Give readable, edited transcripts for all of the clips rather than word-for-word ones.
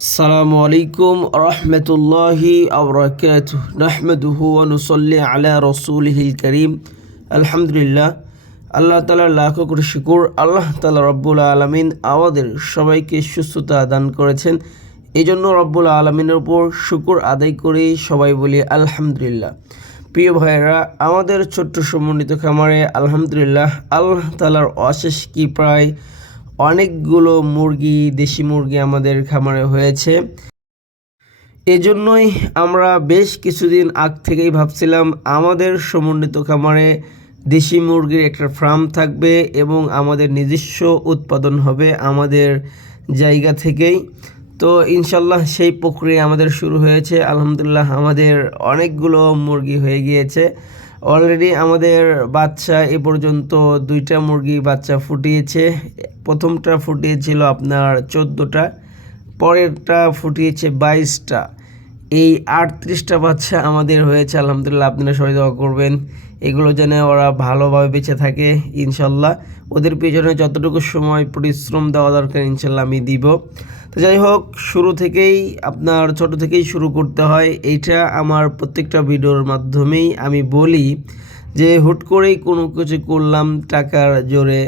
আসসালামু আলাইকুম রহমতুল্লাহি আবরাকাতুহ নাহমাদুহু ওয়া নুসাল্লি আলা রাসূলিহিল কারীম। আলহামদুলিল্লাহ, আল্লাহ তাআলার লাখো কোটি শুকর। আল্লাহ তাআলা রব্বুল আলামিন আমাদের সবাইকে সুস্থতা দান করেছেন, এই জন্য রব্বুল আলামিনের উপর শুকর আদায় করে সবাই বলি আলহামদুলিল্লাহ। প্রিয় ভাইয়েরা, আমাদের ছোট্ট সমন্বিত খামারে আলহামদুলিল্লাহ আল্লাহ তাআলার অশেষ কৃপায় অনেকগুলো মুরগি, দেশি মুরগি আমাদের খামারে হয়েছে। এজন্যই আমরা বেশ কিছুদিন আগ থেকেই ভাবছিলাম আমাদের সমন্বিত খামারে দেশি মুরগির একটা ফার্ম থাকবে এবং আমাদের নিজস্ব উৎপাদন হবে আমাদের জায়গা থেকেই। তো ইনশাল্লাহ সেই প্রক্রিয়া আমাদের শুরু হয়েছে। আলহামদুলিল্লাহ আমাদের অনেকগুলো মুরগি হয়ে গিয়েছে। অলরেডি আমাদের বাচ্চা এ পর্যন্ত 2টা মুরগি বাচ্চা ফুটিয়েছে। প্রথমটা ফুটিয়েছিল আপনার 14টা, পরেরটা ফুটিয়েছে 22টা। এই 38টা বাচ্চা আমাদের হয়েছে আলহামদুলিল্লাহ। আপনারা সবাই দোয়া করবেন এগুলো যেন ওরা ভালোভাবে বেঁচে থাকে ইনশাল্লাহ। ওদের পেছনে যতটুকু সময় পরিশ্রম দেওয়া দরকার ইনশাল্লাহ আমি দিব। তো যাই হোক, শুরু থেকেই আপনার ছোট থেকেই শুরু করতে হয়। এইটা আমার প্রত্যেকটা ভিডিওর মাধ্যমেই আমি বলি যে হুট করেই কোনো কিছু করলাম টাকার জোরে,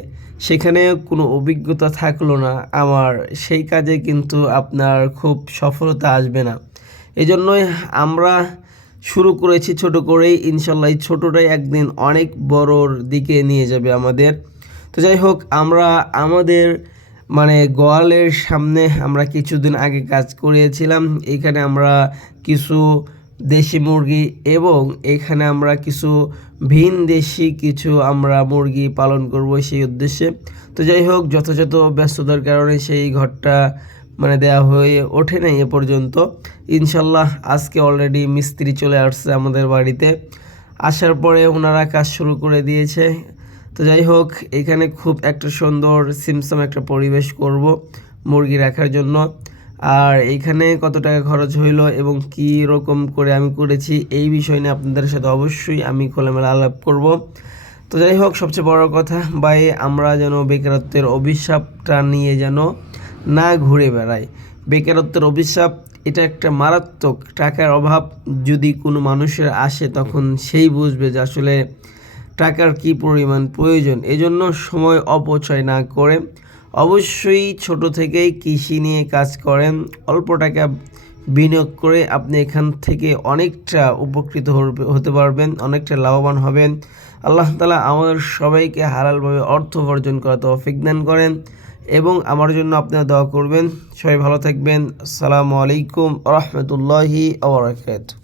সেখানে কোনো অভিজ্ঞতা থাকলো না আমার, সেই কাজে কিন্তু আপনার খুব সফলতা আসবে না। এই জন্যই আমরা শুরু করেছি ছোট করেই। ইনশাল্লাহ এই ছোটোটাই একদিন অনেক বড়োর দিকে নিয়ে যাবে আমাদের। তো যাই হোক, আমরা আমাদের গোয়ালের সামনে আমরা কিছুদিন আগে কাজ করিয়েছিলাম। এখানে আমরা কিছু দেশি মুরগি এবং এখানে আমরা কিছু ভিনদেশি কিছু আমরা মুরগি পালন করব সেই উদ্দেশ্যে। তো যাই হোক, যথাযথ ব্যস্ততার কারণে সেই ঘরটা দেওয়া হয়ে ওঠে নাই এ পর্যন্ত। ইনশাল্লাহ আজকে অলরেডি মিস্ত্রি চলে আসছে আমাদের বাড়িতে, আসার পরে ওনারা কাজ শুরু করে দিয়েছে। তো যাই হোক, এখানে খুব একটা সুন্দর সিমসাম একটা পরিবেশ করব মুরগি রাখার জন্য। আর এইখানে কত টাকা খরচ হইলো এবং কি রকম করে আমি করেছি এই বিষয় নিয়ে আপনাদের সাথে অবশ্যই আমি খোলামেলা আলাপ করব। তো যাই হোক, সবচেয়ে বড় কথা ভাই, আমরা যেন বেকারত্বের অভিশাপটা নিয়ে যেন না ঘুরে বেড়াই। বেকারত্বের অভিশাপ এটা একটা মারাত্মক। টাকার অভাব যদি কোনো মানুষের আসে তখন সেই বুঝবে যে আসলে টাকার কি পরিমাণ প্রয়োজন। এজন্য সময় অপচয় না করে অবশ্যই ছোট থেকেই কৃষি নিয়ে কাজ করেন। অল্প টাকা বিনিয়োগ করে আপনি এখান থেকে অনেকটা উপকৃত হতে পারবেন, অনেকটা লাভবান হবেন। আল্লাহ তাআলা আমাদের সবাইকে হালালভাবে অর্থ উপার্জন করার তৌফিক দান করেন এবং আমার জন্য আপনারা দোয়া করবেন। সবাই ভালো থাকবেন। আসসালামু আলাইকুম রহমতুল্লাহি ওয়া বারাকাতুহু।